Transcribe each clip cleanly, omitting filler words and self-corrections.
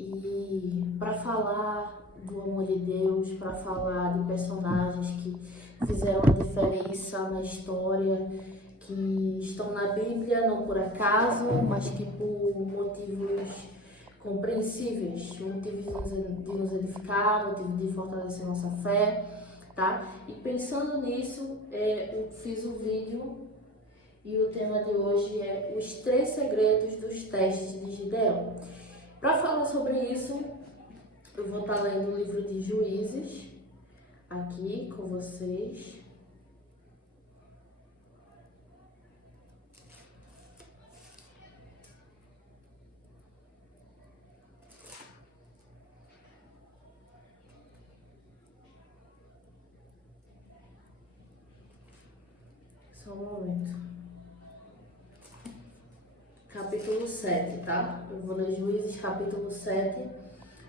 E para falar do amor de Deus, para falar de personagens que fizeram a diferença na história, que estão na Bíblia não por acaso, mas que por motivos compreensíveis, motivos de nos edificar, motivos de fortalecer nossa fé, tá? E pensando nisso, eu fiz um vídeo e o tema de hoje é os 3 segredos dos testes de Gideão. Para falar sobre isso, eu vou estar lendo o livro de Juízes aqui com vocês. Só um momento. Capítulo 7, tá? Eu vou ler Juízes capítulo 7,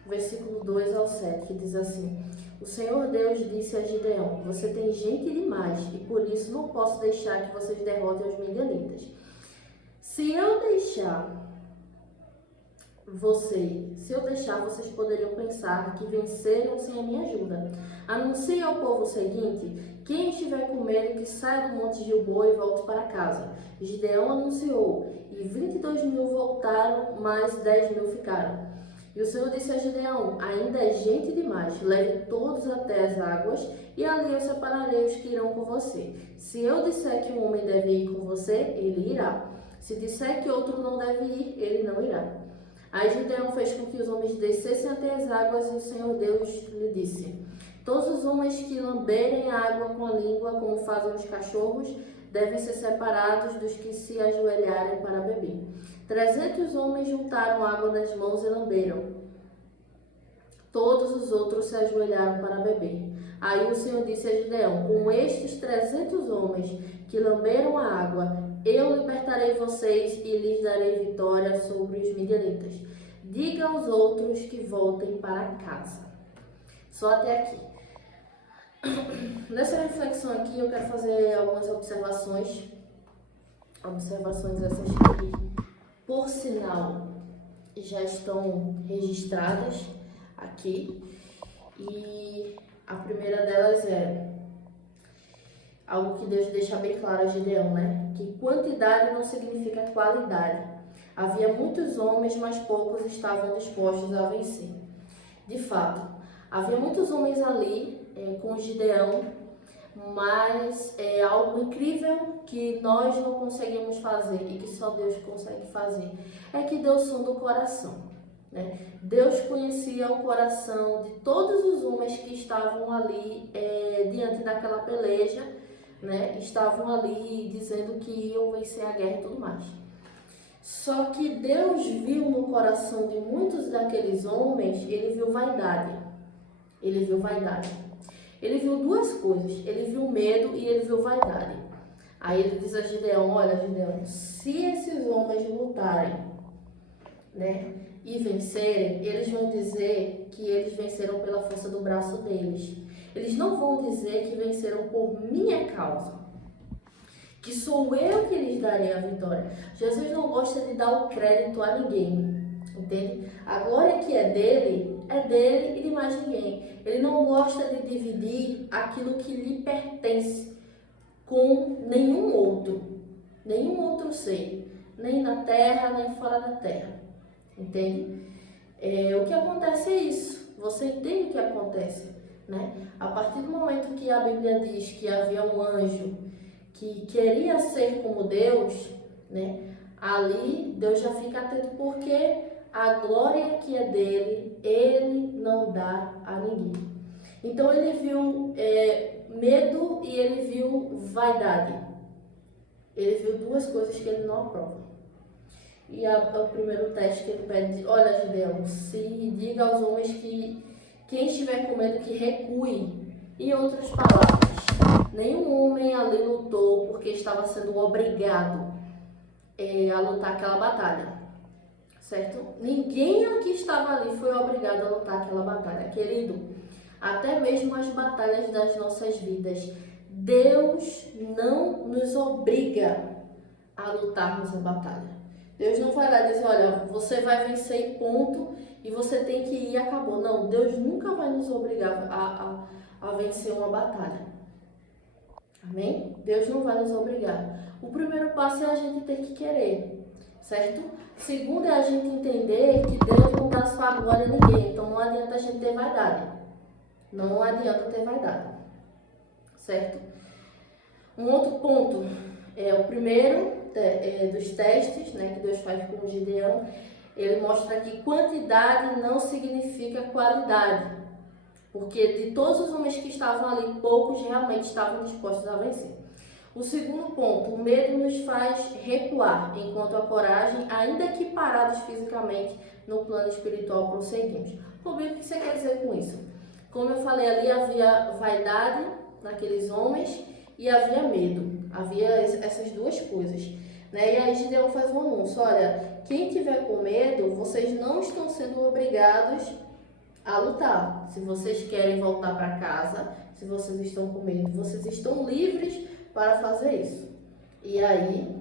versículo 2 ao 7, que diz assim: O Senhor Deus disse a Gideão: Você tem gente demais, e por isso não posso deixar que vocês derrotem os midianitas. Se eu deixar, vocês poderiam pensar que venceram sem a minha ajuda. Anuncie ao povo o seguinte: quem estiver com medo, que saia do monte Gilboa e volte para casa. Gideão anunciou, e 22.000 voltaram, mas 10.000 ficaram. E o Senhor disse a Gideão: ainda é gente demais, leve todos até as águas, e ali eu separarei os que irão com você. Se eu disser que um homem deve ir com você, ele irá. Se disser que outro não deve ir, ele não irá. Aí Gideão fez com que os homens descessem até as águas, e o Senhor Deus lhe disse: Todos os homens que lamberem a água com a língua, como fazem os cachorros, devem ser separados dos que se ajoelharem para beber. 300 homens juntaram água nas mãos e lamberam. Todos os outros se ajoelharam para beber. Aí o Senhor disse a Gideão: Com estes 300 homens que lamberam a água, eu libertarei vocês e lhes darei vitória sobre os midianitas. Diga aos outros que voltem para casa. Só até aqui. Nessa reflexão aqui eu quero fazer algumas observações. Observações essas que, por sinal, já estão registradas aqui. E a primeira delas é algo que Deus deixa bem claro a Gideão, né? Que quantidade não significa qualidade. Havia muitos homens, mas poucos estavam dispostos a vencer. De fato, havia muitos homens ali com Gideão, mas é algo incrível que nós não conseguimos fazer e que só Deus consegue fazer. É que Deus sonda o coração, né? Deus conhecia o coração de todos os homens que estavam ali diante daquela peleja, né? Estavam ali dizendo que iam vencer a guerra e tudo mais. Só que Deus viu no coração de muitos daqueles homens, ele viu vaidade. Ele viu vaidade. Ele viu duas coisas, ele viu medo e ele viu vaidade. Aí ele diz a Gideão: olha, Gideão, se esses homens lutarem, né, e vencerem, eles vão dizer que eles venceram pela força do braço deles. Eles não vão dizer que venceram por minha causa, que sou eu que lhes darei a vitória. Jesus não gosta de dar o crédito a ninguém, entende? A glória que é dele e de mais ninguém. Ele não gosta de dividir aquilo que lhe pertence com nenhum outro ser, nem na terra, nem fora da terra, entende? O que acontece é isso, você entende o que acontece, né? A partir do momento que a Bíblia diz que havia um anjo que queria ser como Deus, né? Ali Deus já fica atento, porque a glória que é dele, ele não dá a ninguém. Então ele viu medo e ele viu vaidade. Ele viu duas coisas que ele não aprova. E o primeiro teste que ele pede: olha, Gideão, se diga aos homens que quem estiver com medo que recue. Em outras palavras, nenhum homem ali lutou porque estava sendo obrigado a lutar aquela batalha. Certo? Ninguém aqui estava ali foi obrigado a lutar aquela batalha, querido. Até mesmo as batalhas das nossas vidas, Deus não nos obriga a lutarmos a batalha. Deus não vai lá dizer: olha, você vai vencer e ponto, e você tem que ir e acabou. Não, Deus nunca vai nos obrigar a vencer uma batalha. Amém? Deus não vai nos obrigar. O primeiro passo é a gente ter que querer, certo? Segundo é a gente entender que Deus não dá sua glória a ninguém. Então não adianta a gente ter vaidade. Não adianta ter vaidade, certo? Um outro ponto é o primeiro dos testes, né, que Deus faz com o Gideão. Ele mostra que quantidade não significa qualidade, porque de todos os homens que estavam ali, poucos realmente estavam dispostos a vencer. O segundo ponto, o medo nos faz recuar, enquanto a coragem, ainda que parados fisicamente, no plano espiritual prosseguimos. Rubinho, o que você quer dizer com isso? Como eu falei ali, havia vaidade naqueles homens e havia medo. Havia essas duas coisas, né? E aí Gideão faz um anúncio: olha, quem tiver com medo, vocês não estão sendo obrigados a lutar. Se vocês querem voltar para casa, se vocês estão com medo, vocês estão livres para fazer isso. E aí,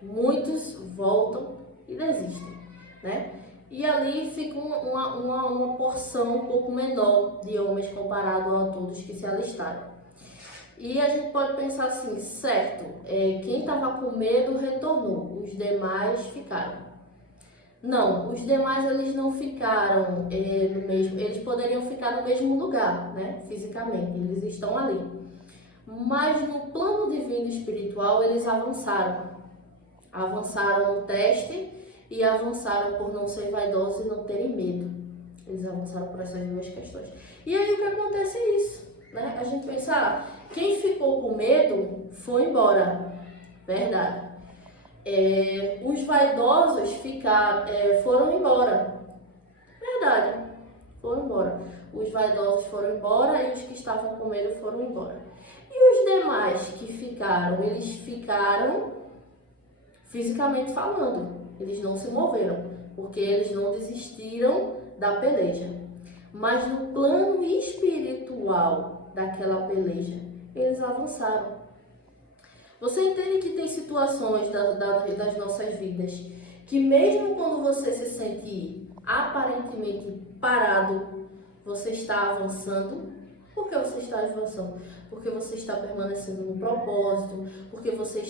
muitos voltam e desistem, né? E ali fica uma porção um pouco menor de homens comparado a todos que se alistaram. E a gente pode pensar assim, certo, quem estava com medo retornou, os demais ficaram. Não, os demais eles não ficaram no mesmo, eles poderiam ficar no mesmo lugar, né, fisicamente, eles estão ali. Mas no plano divino e espiritual eles avançaram no teste e avançaram por não ser vaidosos e não terem medo. Eles avançaram por essas duas questões. E aí o que acontece é isso, né? A gente pensa, quem ficou com medo foi embora, verdade. Os vaidosos foram embora, verdade, foram embora. Os vaidosos foram embora e os que estavam com medo foram embora. E os demais que ficaram, eles ficaram fisicamente falando, eles não se moveram, porque eles não desistiram da peleja. Mas no plano espiritual daquela peleja, eles avançaram. Você entende que tem situações das nossas vidas que mesmo quando você se sente aparentemente parado, você está avançando? Por que você está avançando? Porque você está permanecendo no propósito, porque você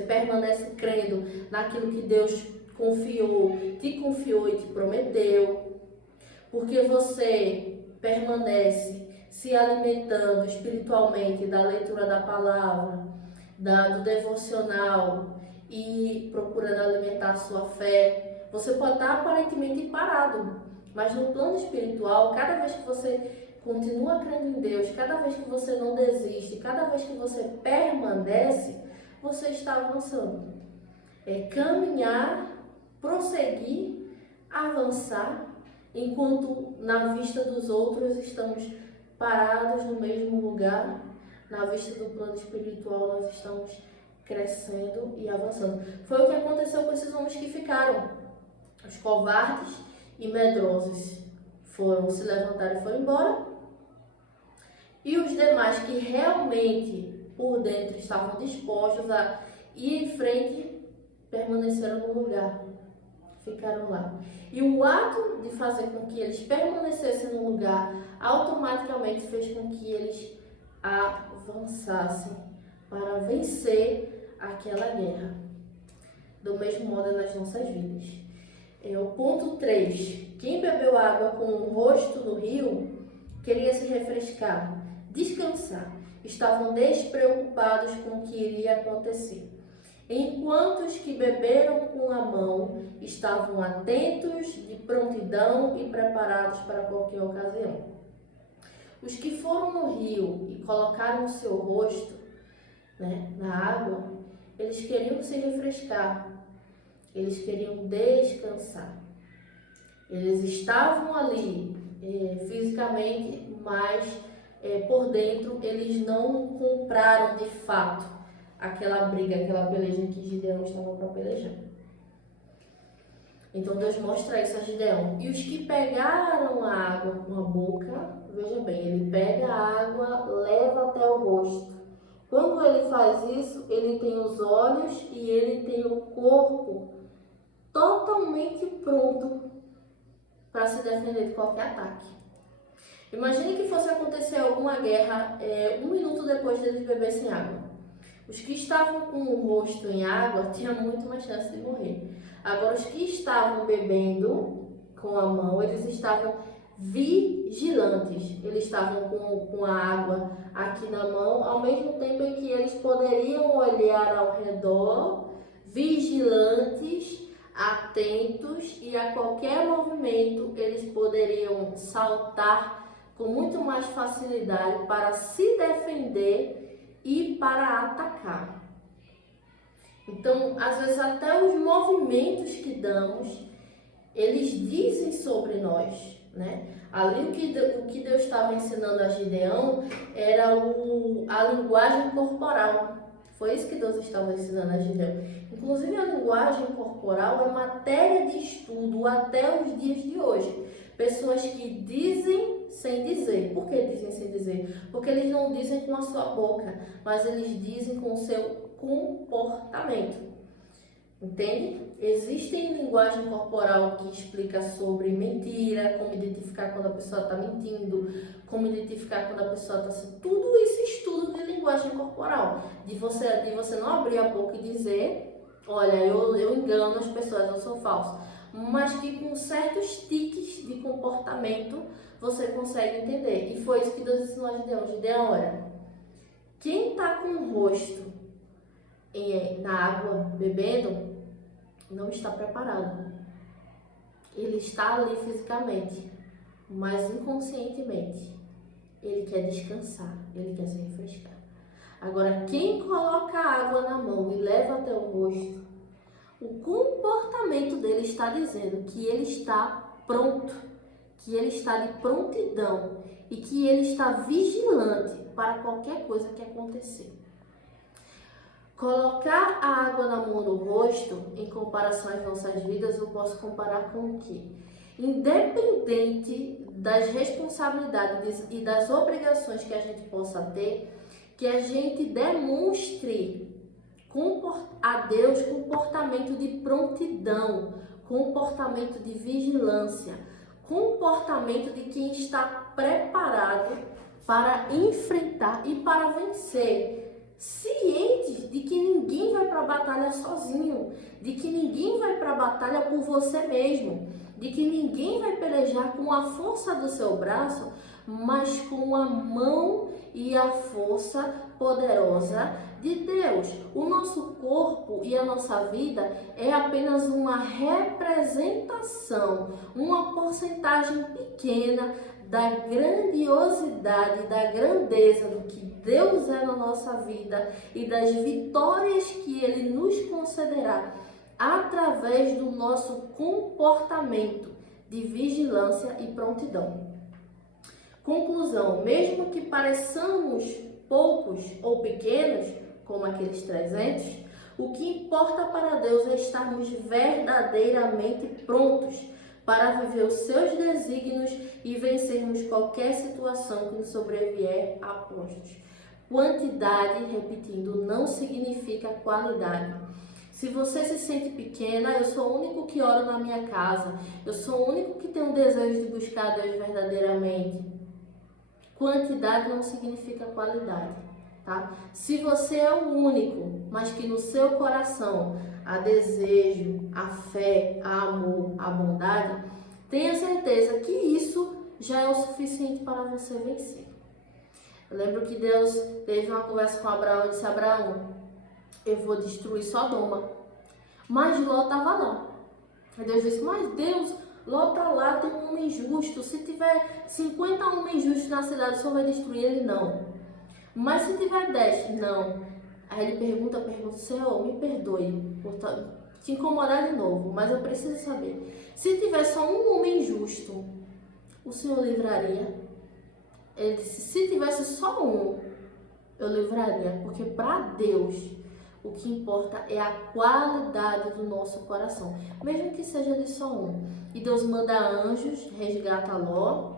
permanece crendo naquilo que Deus te confiou e te prometeu, porque você permanece se alimentando espiritualmente da leitura da palavra, do devocional e procurando alimentar a sua fé. Você pode estar aparentemente parado, mas no plano espiritual, cada vez que você continua crendo em Deus, cada vez que você não desiste, cada vez que você permanece, você está avançando. Caminhar, prosseguir, avançar, enquanto na vista dos outros estamos parados no mesmo lugar. Na vista do plano espiritual nós estamos crescendo e avançando. Foi o que aconteceu com esses homens que ficaram. Os covardes e medrosos se levantaram e foram embora. E os demais que realmente por dentro estavam dispostos a ir em frente, permaneceram no lugar. Ficaram lá. E o ato de fazer com que eles permanecessem no lugar automaticamente fez com que eles avançassem para vencer aquela guerra. Do mesmo modo nas nossas vidas. O ponto 3. Quem bebeu água com o rosto no rio queria se refrescar, descansar. Estavam despreocupados com o que iria acontecer. Enquanto os que beberam com a mão estavam atentos, de prontidão e preparados para qualquer ocasião. Os que foram no rio e colocaram o seu rosto, né, na água, eles queriam se refrescar, eles queriam descansar. Eles estavam ali fisicamente, mas por dentro eles não compraram de fato aquela briga, aquela peleja que Gideão estava para pelejar. Então Deus mostra isso a Gideão. E os que pegaram a água com a boca, veja bem, ele pega a água, leva até o rosto. Quando ele faz isso, ele tem os olhos e ele tem o corpo totalmente pronto para se defender de qualquer ataque. Imagine que fosse acontecer alguma guerra 1 minuto depois deles bebessem água. Os que estavam com o rosto em água tinham muito mais chance de morrer. Agora, os que estavam bebendo com a mão, eles estavam vigilantes. Eles estavam com a água aqui na mão, ao mesmo tempo em que eles poderiam olhar ao redor, vigilantes, atentos, e a qualquer movimento eles poderiam saltar com muito mais facilidade para se defender e para atacar. Então, às vezes até os movimentos que damos, eles dizem sobre nós, né? Ali o que Deus estava ensinando a Gideão era a linguagem corporal. Foi isso que Deus estava ensinando a Gideão. Inclusive a linguagem corporal é matéria de estudo até os dias de hoje. Pessoas que dizem sem dizer. Por que dizem sem dizer? Porque eles não dizem com a sua boca, mas eles dizem com o seu comportamento. Entende? Existe linguagem corporal que explica sobre mentira, como identificar quando a pessoa está mentindo, como identificar quando a pessoa está... Tudo isso estudo de linguagem corporal. De você não abrir a boca e dizer, olha, eu engano as pessoas, eu sou falso. Mas que com certos tiques de comportamento você consegue entender. E foi isso que Deus ensinou a Gideão. Gideão, olha, quem está com o rosto na água bebendo, não está preparado. Ele está ali fisicamente, mas inconscientemente ele quer descansar, ele quer se refrescar. Agora, quem coloca a água na mão e leva até o rosto, o comportamento dele está dizendo que ele está pronto, que ele está de prontidão e que ele está vigilante para qualquer coisa que acontecer. Colocar a água na mão do rosto, em comparação às nossas vidas, eu posso comparar com o quê? Independente das responsabilidades e das obrigações que a gente possa ter, que a gente demonstre a Deus comportamento de prontidão, comportamento de vigilância, comportamento de quem está preparado para enfrentar e para vencer. Ciente de que ninguém vai para a batalha sozinho, de que ninguém vai para a batalha por você mesmo, de que ninguém vai pelejar com a força do seu braço, mas com a mão e a força poderosa de Deus. O nosso corpo e a nossa vida é apenas uma representação, uma porcentagem pequena da grandiosidade, da grandeza do que Deus é na nossa vida e das vitórias que Ele nos concederá através do nosso comportamento de vigilância e prontidão. Conclusão: mesmo que pareçamos poucos ou pequenos, como aqueles 300, o que importa para Deus é estarmos verdadeiramente prontos para viver os seus desígnios e vencermos qualquer situação que nos sobrevier a postos. Quantidade, repetindo, não significa qualidade. Se você se sente pequena, eu sou o único que oro na minha casa, eu sou o único que tem o desejo de buscar Deus verdadeiramente. Quantidade não significa qualidade, tá? Se você é o único, mas que no seu coração há desejo, a fé, a amor, a bondade, tenha certeza que isso já é o suficiente para você vencer. Eu lembro que Deus teve uma conversa com Abraão e disse: Abraão, eu vou destruir Sodoma. Mas Ló estava lá. Aí Deus disse: mas Deus, Ló está lá, tem um homem justo. Se tiver 50 homens justos na cidade, o Senhor vai destruir ele? Não. Mas se tiver 10? Não. Aí ele pergunta, Senhor, me perdoe por te incomodar de novo, mas eu preciso saber. Se tiver só um homem justo, o Senhor livraria? Ele disse: se tivesse só um, eu livraria, porque para Deus o que importa é a qualidade do nosso coração, mesmo que seja de só um. E Deus manda anjos, resgata Ló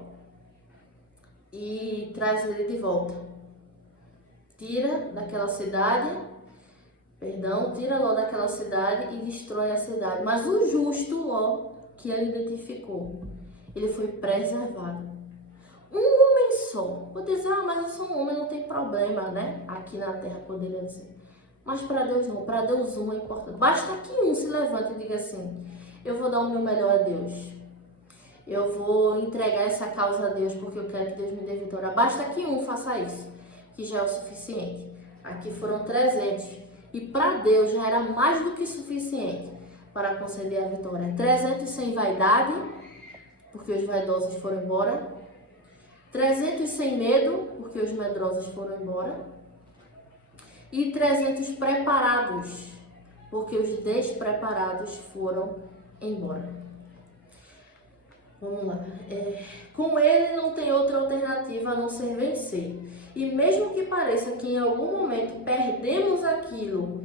e traz ele de volta. Tira Ló daquela cidade e destrói a cidade. Mas o justo Ló, que ele identificou, ele foi preservado. Um homem só. Vou dizer, mas eu sou um homem, não tem problema, né? Aqui na terra poderia dizer. Mas para Deus não, para Deus um é importante. Basta que um se levante e diga assim, eu vou dar o meu melhor a Deus. Eu vou entregar essa causa a Deus porque eu quero que Deus me dê vitória. Basta que um faça isso, que já é o suficiente. Aqui foram 300. E para Deus já era mais do que suficiente para conceder a vitória. 300 sem vaidade, porque os vaidosos foram embora. 300 sem medo, porque os medrosos foram embora. E 300 preparados, porque os despreparados foram embora. Vamos lá. Com ele não tem outra alternativa a não ser vencer. E mesmo que pareça que em algum momento perdemos aquilo,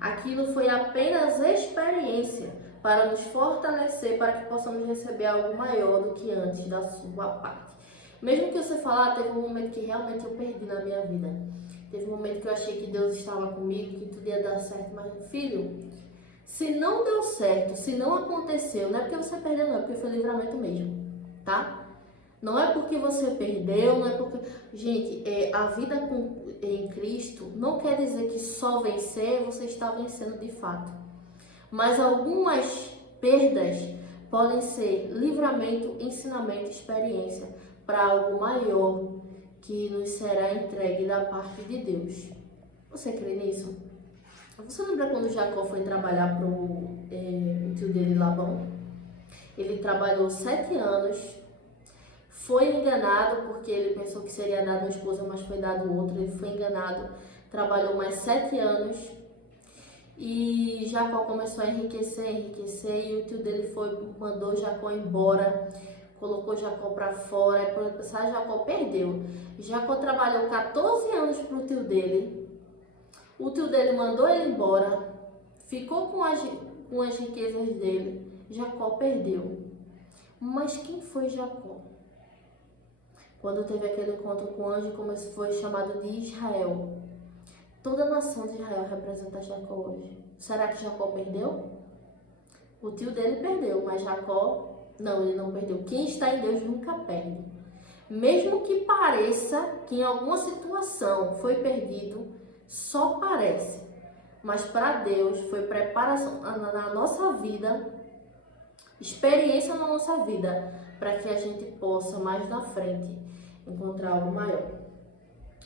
aquilo foi apenas experiência para nos fortalecer, para que possamos receber algo maior do que antes da sua parte. Mesmo que você falar, teve um momento que realmente eu perdi na minha vida. Teve um momento que eu achei que Deus estava comigo, que tudo ia dar certo, mas filho, se não deu certo, se não aconteceu, não é porque você perdeu, não, é porque foi livramento mesmo, tá? Não é porque você perdeu, não é porque... Gente, a vida em Cristo não quer dizer que só vencer, você está vencendo de fato. Mas algumas perdas podem ser livramento, ensinamento, experiência para algo maior que nos será entregue da parte de Deus. Você crê nisso? Você lembra quando Jacó foi trabalhar para o tio dele, Labão? Ele trabalhou 7 anos, foi enganado porque ele pensou que seria dado uma esposa, mas foi dado outra. Ele foi enganado, trabalhou mais 7 anos e Jacó começou a enriquecer e o tio dele mandou Jacó embora. Colocou Jacó para fora, e para pensar, Jacó perdeu. Jacó trabalhou 14 anos para o tio dele. O tio dele mandou ele embora, ficou com as riquezas dele. Jacó perdeu. Mas quem foi Jacó? Quando teve aquele encontro com o anjo, como foi chamado de Israel. Toda a nação de Israel representa Jacó hoje. Será que Jacó perdeu? O tio dele perdeu, mas Jacó... Não, ele não perdeu. Quem está em Deus nunca perde. Mesmo que pareça que em alguma situação foi perdido, só parece. Mas para Deus foi preparação na nossa vida, experiência na nossa vida, para que a gente possa mais na frente encontrar algo maior.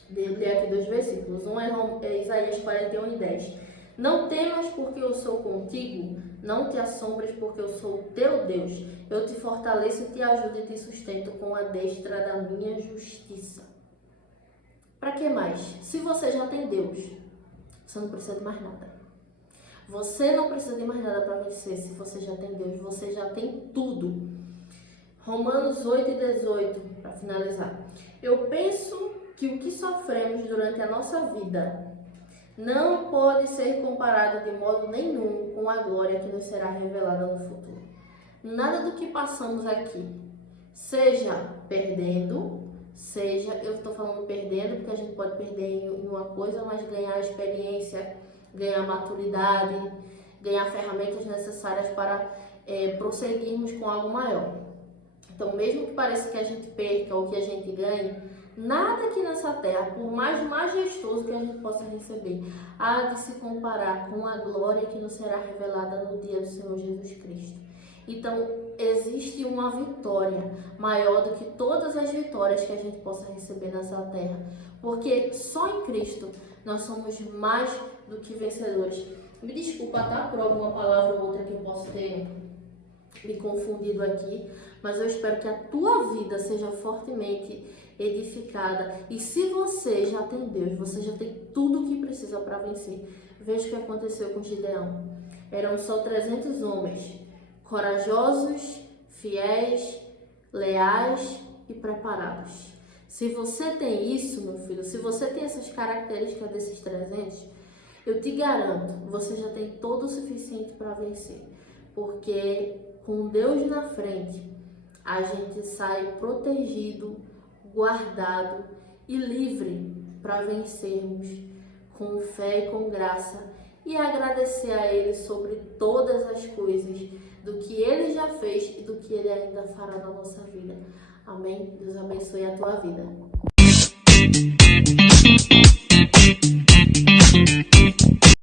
Vou ler aqui 2 versículos. Um é Isaías 41:10. Não temas porque eu sou contigo, não te assombres porque eu sou o teu Deus. Eu te fortaleço, te ajudo e te sustento com a destra da minha justiça. Para que mais? Se você já tem Deus, você não precisa de mais nada. Você não precisa de mais nada para vencer. Se você já tem Deus, você já tem tudo. Romanos 8:18, para finalizar. Eu penso que o que sofremos durante a nossa vida não pode ser comparado de modo nenhum com a glória que nos será revelada no futuro. Nada do que passamos aqui, seja perdendo, eu estou falando perdendo, porque a gente pode perder em uma coisa, mas ganhar experiência, ganhar maturidade, ganhar ferramentas necessárias para prosseguirmos com algo maior. Então, mesmo que pareça que a gente perca ou que a gente ganhe, nada aqui nessa terra, por mais majestoso que a gente possa receber, há de se comparar com a glória que nos será revelada no dia do Senhor Jesus Cristo. Então, existe uma vitória maior do que todas as vitórias que a gente possa receber nessa terra, porque só em Cristo nós somos mais do que vencedores. Me desculpa, tá? Por alguma palavra ou outra que eu possa ter me confundido aqui, mas eu espero que a tua vida seja fortemente edificada. E se você já tem Deus, você já tem tudo o que precisa para vencer. Veja o que aconteceu com Gideão. Eram só 300 homens, corajosos, fiéis, leais e preparados. Se você tem isso, meu filho, se você tem essas características desses 300, eu te garanto, você já tem todo o suficiente para vencer. Porque com Deus na frente, a gente sai protegido, guardado e livre para vencermos com fé e com graça e agradecer a Ele sobre todas as coisas, do que Ele já fez e do que Ele ainda fará na nossa vida. Amém? Deus abençoe a tua vida.